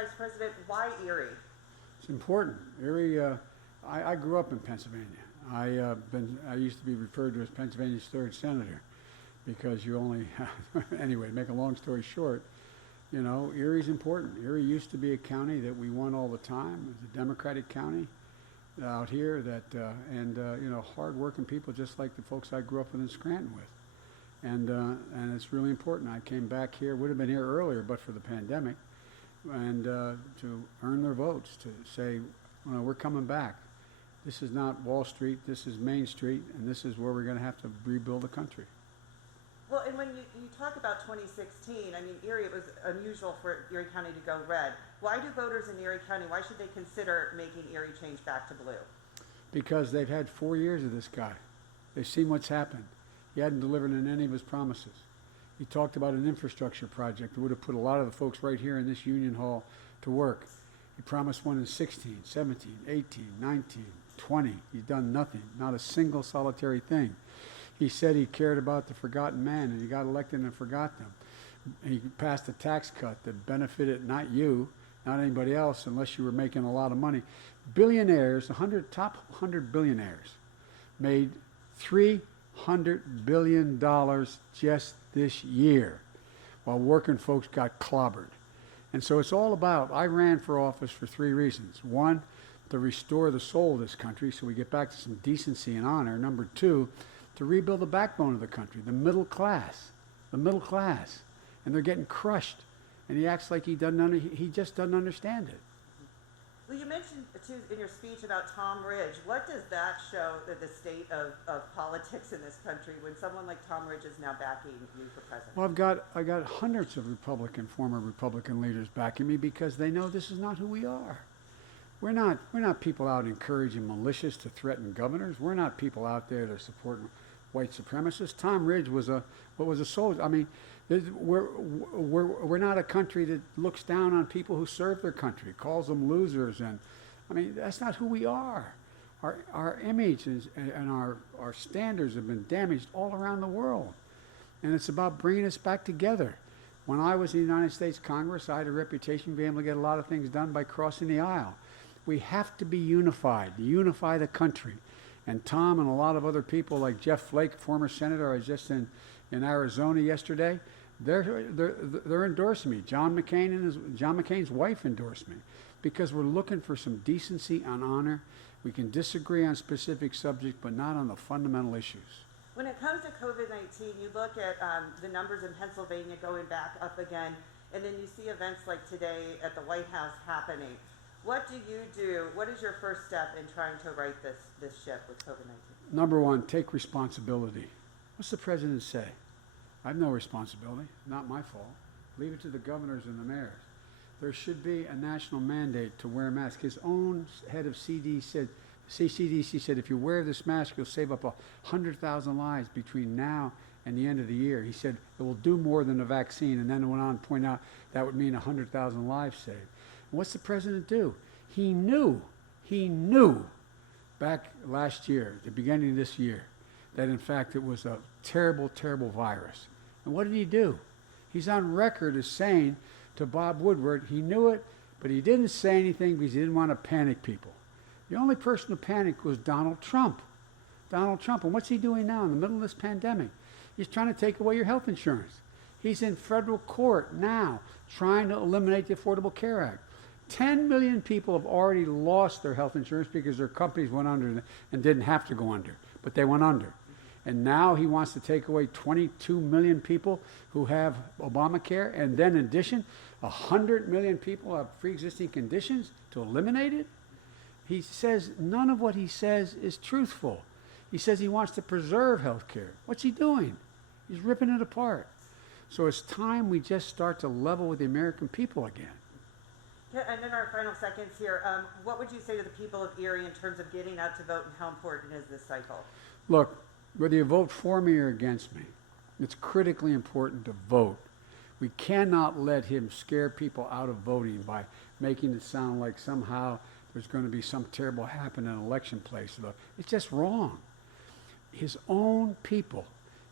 Vice President, why Erie? It's important. Erie, I grew up in Pennsylvania. I used to be referred to as Pennsylvania's third senator because you only, anyway, to make a long story short, you know, Erie's important. Erie used to be a county that we won all the time. It was a Democratic county out here that, you know, hard-working people just like the folks I grew up with in Scranton with. And it's really important. I came back here, would have been here earlier but for the pandemic, and to earn their votes, to say, you know, we're coming back. This is not Wall Street, this is Main Street, and this is where we're going to have to rebuild the country. Well, and when you talk about 2016, I mean, Erie, it was unusual for Erie County to go red. Why do voters in Erie County, why should they consider making Erie change back to blue? Because they've had 4 years of this guy. They've seen what's happened. He hadn't delivered on any of his promises. He talked about an infrastructure project that would have put a lot of the folks right here in this Union Hall to work. He promised one in 16, 17, 18, 19, 20. He's done nothing, not a single solitary thing. He said he cared about the forgotten man, and he got elected and forgot them. He passed a tax cut that benefited not you, not anybody else, unless you were making a lot of money. Billionaires, top 100 billionaires, made $300 billion just this year, while working folks got clobbered. And so it's all about, I ran for office for 3 reasons. 1, to restore the soul of this country so we get back to some decency and honor. Number 2, to rebuild the backbone of the country, the middle class. And they're getting crushed. And he acts like he just doesn't understand it. Well, you mentioned, too, in your speech about Tom Ridge. What does that show the state of politics in this country when someone like Tom Ridge is now backing you for president? Well, I got hundreds of former Republican leaders backing me because they know this is not who we are. We're not people out encouraging militias to threaten governors. We're not people out there that are supporting white supremacists. Tom Ridge was a soldier. I mean, we're not a country that looks down on people who serve their country, calls them losers, and I mean that's not who we are. Our image and our standards have been damaged all around the world, and it's about bringing us back together. When I was in the United States Congress, I had a reputation for being able to get a lot of things done by crossing the aisle. We have to be unified, unify the country. And Tom and a lot of other people like Jeff Flake, former senator, I was just in Arizona yesterday, they're endorsing me. John McCain's wife endorsed me because we're looking for some decency and honor. We can disagree on specific subjects, but not on the fundamental issues. When it comes to COVID-19, you look at the numbers in Pennsylvania going back up again, and then you see events like today at the White House happening. What do you do? What is your first step in trying to right this ship with COVID-19? Number 1, take responsibility. What's the president say? I have no responsibility. Not my fault. Leave it to the governors and the mayors. There should be a national mandate to wear a mask. His own head of CDC said, if you wear this mask, you'll save up 100,000 lives between now and the end of the year. He said it will do more than a vaccine, and then went on to point out that would mean 100,000 lives saved. And what's the president do? He knew back last year, the beginning of this year, that in fact it was a terrible, terrible virus. And what did he do? He's on record as saying to Bob Woodward, he knew it, but he didn't say anything because he didn't want to panic people. The only person who panicked was Donald Trump. Donald Trump. And what's he doing now in the middle of this pandemic? He's trying to take away your health insurance. He's in federal court now trying to eliminate the Affordable Care Act. 10 million people have already lost their health insurance because their companies went under and didn't have to go under, but they went under. And now he wants to take away 22 million people who have Obamacare, and then in addition, 100 million people have pre-existing conditions to eliminate it? He says none of what he says is truthful. He says he wants to preserve health care. What's he doing? He's ripping it apart. So it's time we just start to level with the American people again. Yeah, and in our final seconds here, what would you say to the people of Erie in terms of getting out to vote, and how important is this cycle? Look, whether you vote for me or against me, it's critically important to vote. We cannot let him scare people out of voting by making it sound like somehow there's going to be some terrible happen in an election place. It's just wrong. His own people,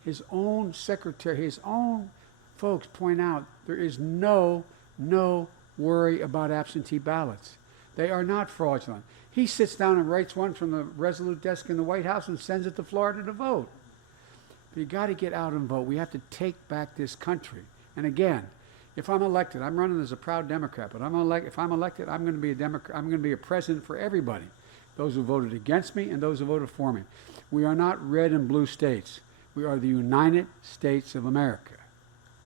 his own secretary, his own folks point out there is no worry about absentee ballots. They are not fraudulent. He sits down and writes one from the Resolute desk in the White House and sends it to Florida to vote. But you got to get out and vote. We have to take back this country. And again, if I'm elected, I'm running as a proud Democrat, but if I'm elected, I'm going to be a Democrat. I'm going to be a president for everybody, those who voted against me and those who voted for me. We are not red and blue states. We are the United States of America.